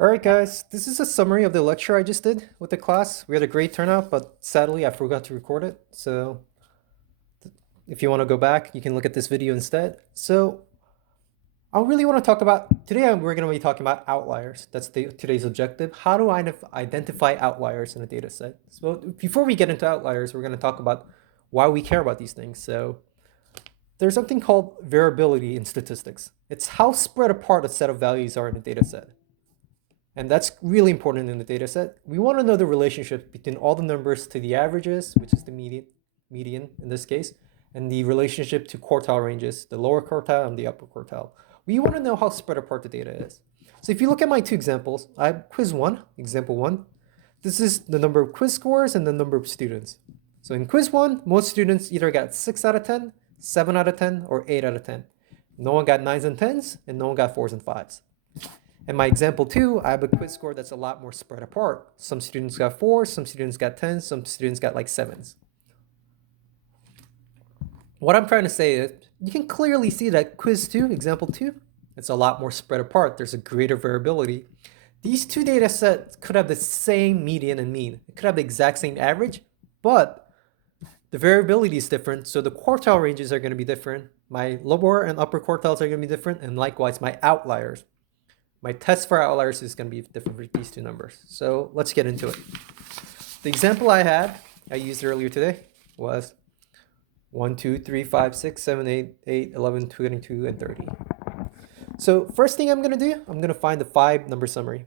All right, guys, this is a summary of the lecture I just did with the class. We had a great turnout, but sadly I forgot to record it. So if you want to go back, you can look at this video instead. So I really want to talk about, today we're going to be talking about outliers. That's today's objective. How do I identify outliers in a data set? So before we get into outliers, we're going to talk about why we care about these things. So there's something called variability in statistics. It's how spread apart a set of values are in a data set. And that's really important in the data set. We want to know the relationship between all the numbers to the averages, which is the median in this case, and the relationship to quartile ranges, the lower quartile and the upper quartile. We want to know how spread apart the data is. So if you look at my two examples, I have quiz one, example one. This is the number of quiz scores and the number of students. So in quiz one, most students either got 6 out of 10, 7 out of 10, or 8 out of 10. No one got 9s and 10s, and no one got 4s and 5s. In my example two, I have a quiz score that's a lot more spread apart. Some students got 4s, some students got 10s, some students got like 7s. What I'm trying to say is, you can clearly see that quiz two, example two, it's a lot more spread apart. There's a greater variability. These two data sets could have the same median and mean. It could have the exact same average, but the variability is different, so the quartile ranges are going to be different. My lower and upper quartiles are going to be different, and likewise my outliers. My test for outliers is going to be different for these two numbers. So let's get into it. The example I used earlier today was 1, 2, 3, 5, 6, 7, 8, 8, 11, 22, and 30. So first thing I'm going to do, I'm going to find the 5-number summary.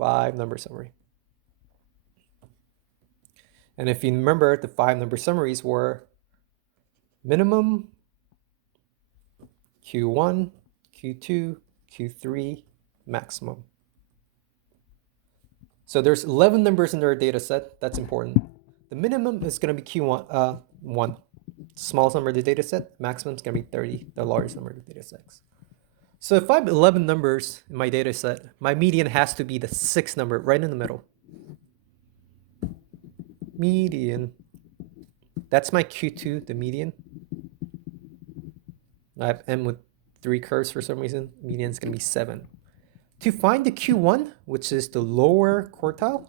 5-number summary. And if you remember, the 5-number summaries were minimum, Q1, Q2, Q3, maximum. So there's 11 numbers in our data set. That's important. The minimum is going to be Q1, 1, smallest number of the data set. Maximum is going to be 30, the largest number of the data sets. So if I have 11 numbers in my data set, my median has to be the 6th number right in the middle. Median. That's my Q2, the median. I have M with 3 curves for some reason. Median is going to be 7. To find the Q1, which is the lower quartile,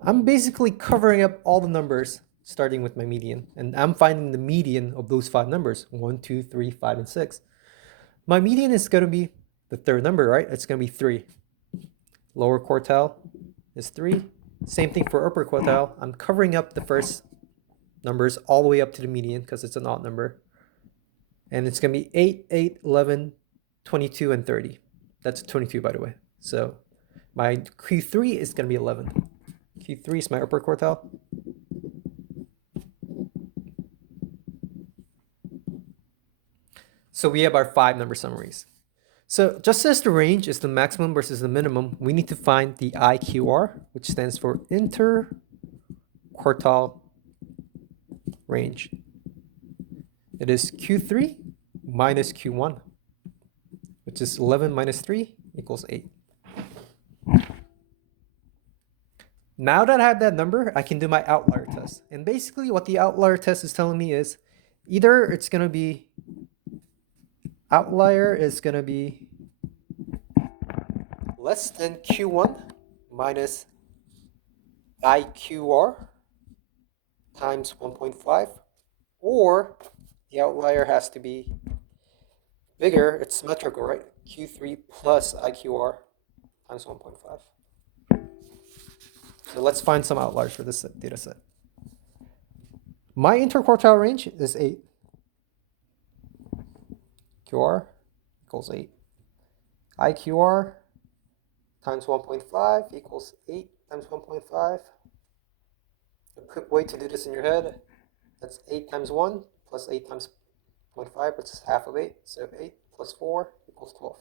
I'm basically covering up all the numbers starting with my median. And I'm finding the median of those 5 numbers, 1, 2, 3, 5, and 6. My median is going to be the 3rd number, right? It's going to be 3. Lower quartile is 3. Same thing for upper quartile. I'm covering up the first numbers all the way up to the median because it's an odd number. And it's going to be 8, 8, 11, 22, and 30. That's 22, by the way. So my Q3 is going to be 11. Q3 is my upper quartile. So we have our 5-number summaries. So just as the range is the maximum versus the minimum, we need to find the IQR, which stands for interquartile range. It is Q3 minus Q1, which is 11 minus 3 equals 8. Now that I have that number, I can do my outlier test. And basically what the outlier test is telling me is either it's going to be, outlier is going to be less than Q1 minus IQR times 1.5, or the outlier has to be bigger, it's symmetrical, right? Q3 plus IQR times 1.5. So let's find some outliers for this data set. My interquartile range is 8. QR equals 8. IQR times 1.5 equals 8 times 1.5. A quick way to do this in your head, that's 8 times 1 plus 8 times 0.5, which is half of 8. So 8 plus 4 equals 12.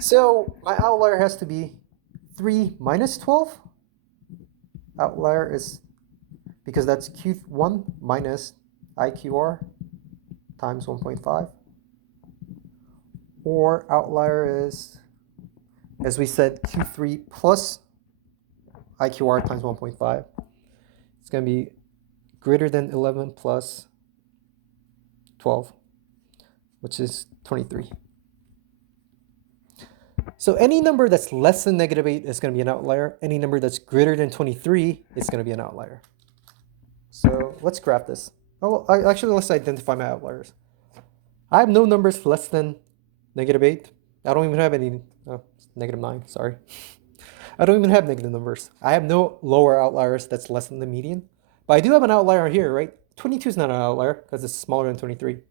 So my outlier has to be 3 minus 12. Outlier is, because that's Q1 minus IQR times 1.5. Or outlier is, as we said, Q3 plus IQR times 1.5. It's going to be greater than 11 plus 12, which is 23. So any number that's less than -8 is going to be an outlier. Any number that's greater than 23 is going to be an outlier. So let's graph this. Oh, actually, let's identify my outliers. I have no numbers less than -8. I don't even have any, -9, sorry. I don't even have negative numbers. I have no lower outliers that's less than the median. But I do have an outlier here, right? 22 is not an outlier because it's smaller than 23.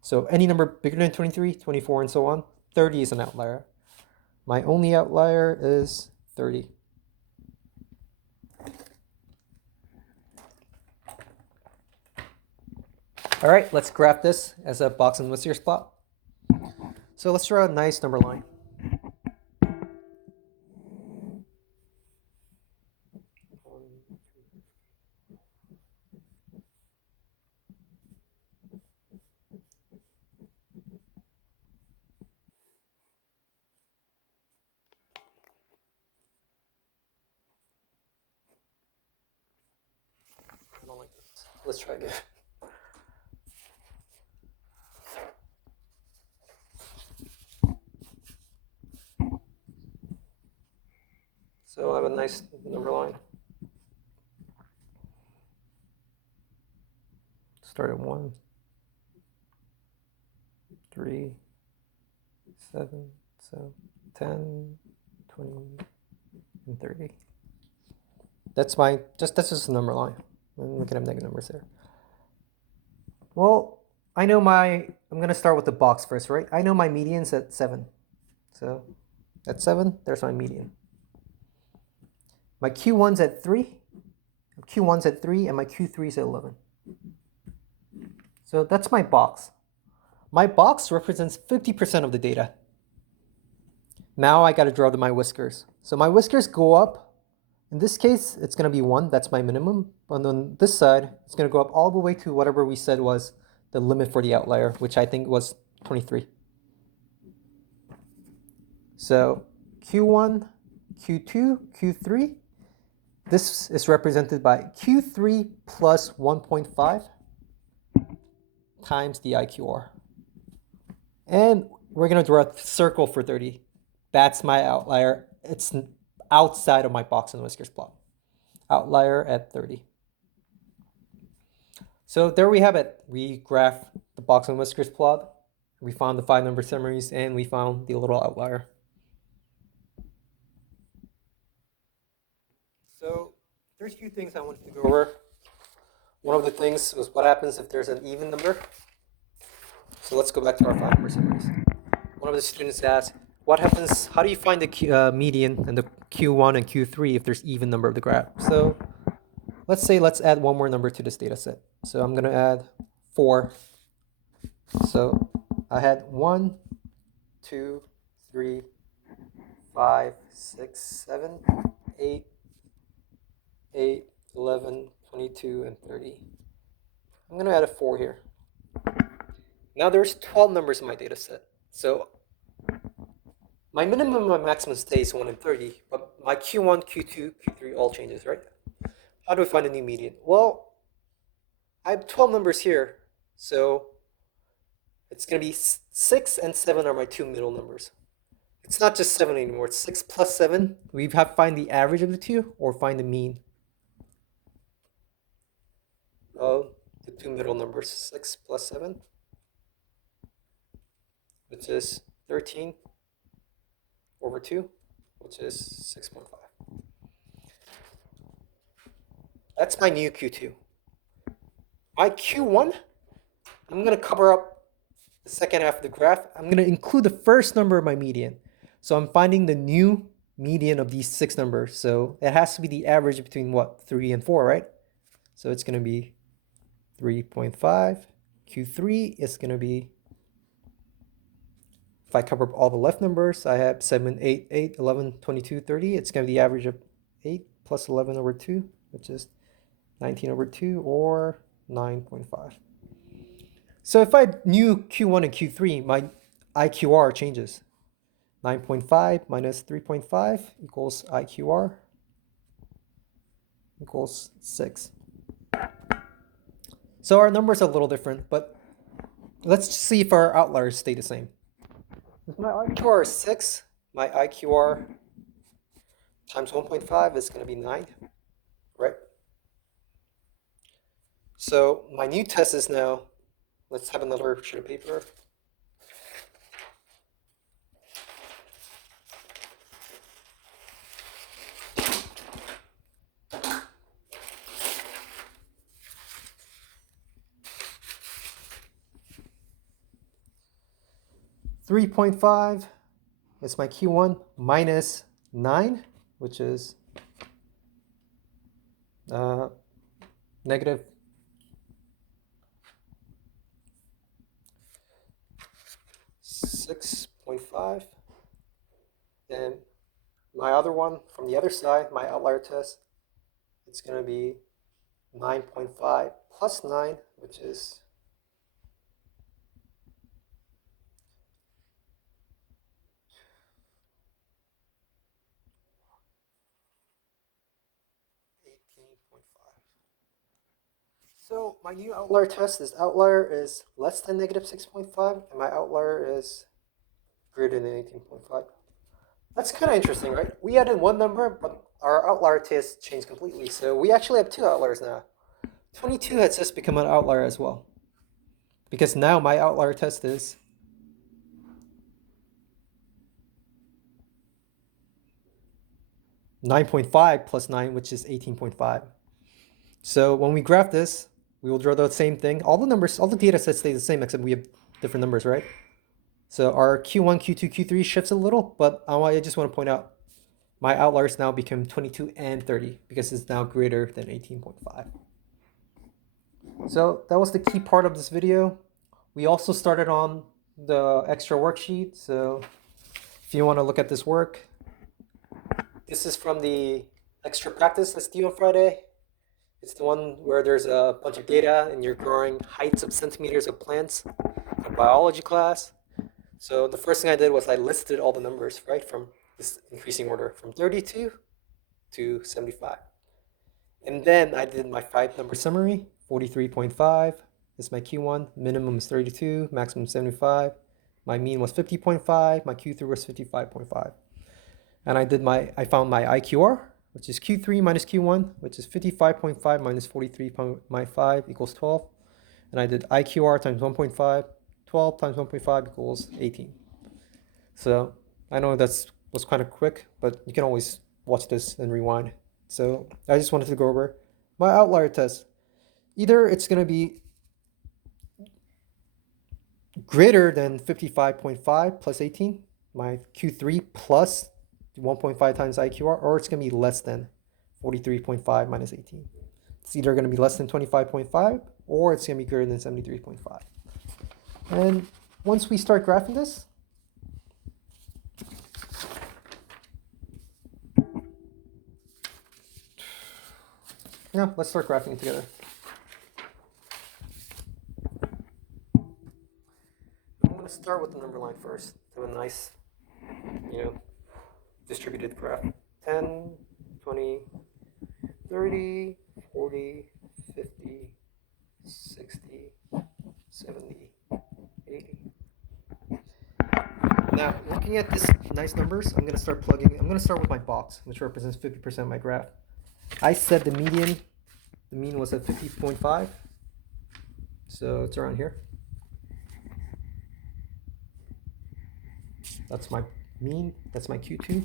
So any number bigger than 23, 24, and so on, 30 is an outlier. My only outlier is 30. All right, let's graph this as a box and whiskers plot. So let's draw a nice number line. I don't like this. Let's try again. So I have a nice number line. Start at 1, 3, 7, so 10, 20, and 30. That's just a number line. And we can have negative numbers there. Well, I'm gonna start with the box first, right? I know my median's at 7. So at 7, there's my median. My Q1's at 3. Q1's at 3, and my Q3's at 11. So that's my box. My box represents 50% of the data. Now I got to draw my whiskers. So my whiskers go up. In this case, it's going to be 1. That's my minimum. And on this side, it's going to go up all the way to whatever we said was the limit for the outlier, which I think was 23. So Q1, Q2, Q3. This is represented by Q3 plus 1.5 times the IQR. And we're going to draw a circle for 30. That's my outlier. It's outside of my box and whiskers plot. Outlier at 30. So there we have it. We graphed the box and whiskers plot. We found the 5 number summaries, and we found the little outlier. So there's a few things I wanted to go over. One of the things was what happens if there's an even number. So let's go back to our 5 number summaries. One of the students asked, what happens, how do you find the median and the Q1 and Q3 if there's even number of the graph? So let's add one more number to this data set. So I'm going to add 4. So I had 1, 2, 3, 5, 6, 7, 8, 11, 22, and 30. I'm going to add a 4 here. Now there's 12 numbers in my data set. So my minimum and my maximum stays 1 and 30, but my Q1, Q2, Q3 all changes, right? How do we find a new median? Well, I have 12 numbers here, so it's going to be 6 and 7 are my 2 middle numbers. It's not just 7 anymore, it's 6 plus 7. We have to find the average of the two or find the mean of the 2 middle numbers. 6 plus 7, which is 13 over 2, which is 6.5. That's my new Q2. My Q1, I'm going to cover up the second half of the graph. I'm going to include the first number of my median. So I'm finding the new median of these 6 numbers. So it has to be the average between what, 3 and 4, right? So it's going to be 3.5. Q3 is going to be, if I cover up all the left numbers, I have 7, 8, 8, 11, 22, 30. It's going to be the average of 8 plus 11 over 2, which is 19 over 2, or 9.5. So if I knew Q1 and Q3, my IQR changes. 9.5 minus 3.5 equals IQR equals 6. So our numbers are a little different, but let's see if our outliers stay the same. If my IQR is 6, my IQR times 1.5 is going to be 9, right? So my new test is now, let's have another sheet of paper. .5 is my Q1 minus 9, which is negative 6.5. And my other one from the other side, my outlier test, it's going to be 9.5 plus 9, which is 18.5. So my new outlier test is outlier is less than negative 6.5, and my outlier is greater than 18.5. That's kind of interesting, right? We added one number, but our outlier test changed completely. So we actually have two outliers now. 22 has just become an outlier as well. Because now my outlier test is 9.5 plus 9, which is 18.5. So when we graph this, we will draw the same thing. All the numbers, all the data sets stay the same, except we have different numbers, right? So our Q1, Q2, Q3 shifts a little, but I just want to point out my outliers now become 22 and 30 because it's now greater than 18.5. So that was the key part of this video. We also started on the extra worksheet. So if you want to look at this work, this is from the extra practice that's due on Friday. It's the one where there's a bunch of data and you're drawing heights of centimeters of plants in biology class. So the first thing I did was I listed all the numbers, right, from this increasing order from 32 to 75. And then I did my 5-number summary. 43.5 is my Q1, minimum is 32, maximum 75. My mean was 50.5, my Q3 was 55.5. And I found my IQR, which is Q3 minus Q1, which is 55.5 minus 43.5 equals 12. And I did IQR times 1.5, 12 times 1.5 equals 18. So I know that was kind of quick, but you can always watch this and rewind. So I just wanted to go over my outlier test. Either it's going to be greater than 55.5 plus 18, my Q3 plus 1.5 times IQR, or it's going to be less than 43.5 minus 18. It's either going to be less than 25.5 or it's going to be greater than 73.5. And once we start graphing this, yeah, let's start graphing it together. I'm going to start with the number line first. Do a nice, distributed graph. 10, 20, 30, 40, 50, 60, 70, 80. Now, looking at this nice numbers, I'm going to start with my box, which represents 50% of my graph. I said the mean was at 50.5. So it's around here. That's my mean. That's my Q2.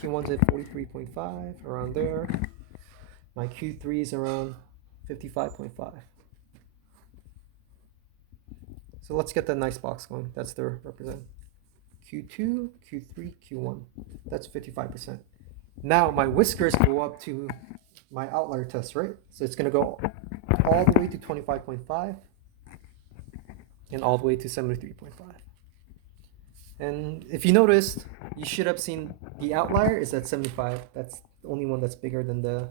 Q1's at 43.5, around there. My Q3 is around 55.5. So let's get that nice box going. That's the represent. Q2, Q3, Q1. That's 55%. Now my whiskers go up to my outlier test, right? So it's going to go all the way to 25.5 and all the way to 73.5. And if you noticed, you should have seen the outlier is at 75. That's the only one that's bigger than the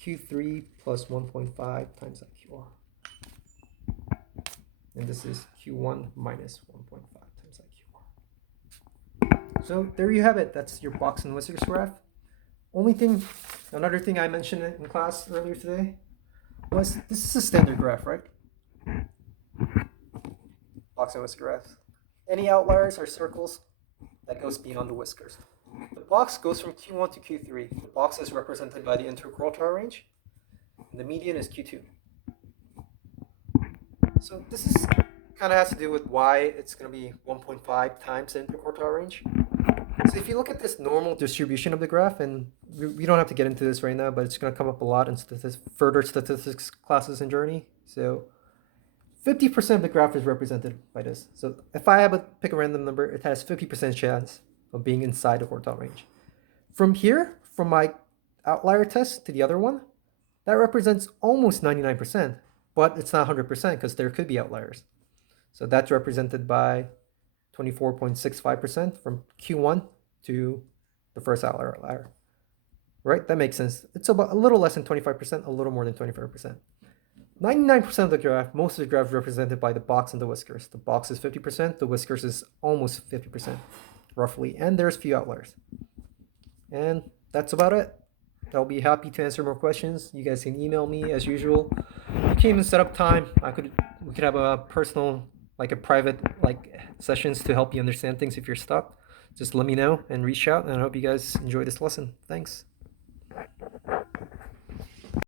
Q3 plus 1.5 times IQR. And this is Q1 minus 1.5 times IQR. So there you have it. That's your box and whiskers graph. Another thing I mentioned in class earlier today was this is a standard graph, right? Box and whisker graph. Any outliers or circles that goes beyond the whiskers. The box goes from Q1 to Q3. The box is represented by the interquartile range, and the median is Q2. So this is kind of has to do with why it's going to be 1.5 times the interquartile range. So if you look at this normal distribution of the graph, and we don't have to get into this right now, but it's going to come up a lot in further statistics classes in Journey. So 50% of the graph is represented by this. So if I have to pick a random number, it has 50% chance of being inside the quartile range. From here, from my outlier test to the other one, that represents almost 99%, but it's not 100% because there could be outliers. So that's represented by 24.65% from Q1 to the first outlier. Right? That makes sense. It's about a little less than 25%, a little more than 25%. 99% of the graph, most of the graph is represented by the box and the whiskers. The box is 50%, the whiskers is almost 50%, roughly, and there's few outliers. And that's about it. I'll be happy to answer more questions. You guys can email me as usual. You can even set up time. We could have a personal, like a private, like sessions to help you understand things if you're stuck. Just let me know and reach out, and I hope you guys enjoy this lesson. Thanks.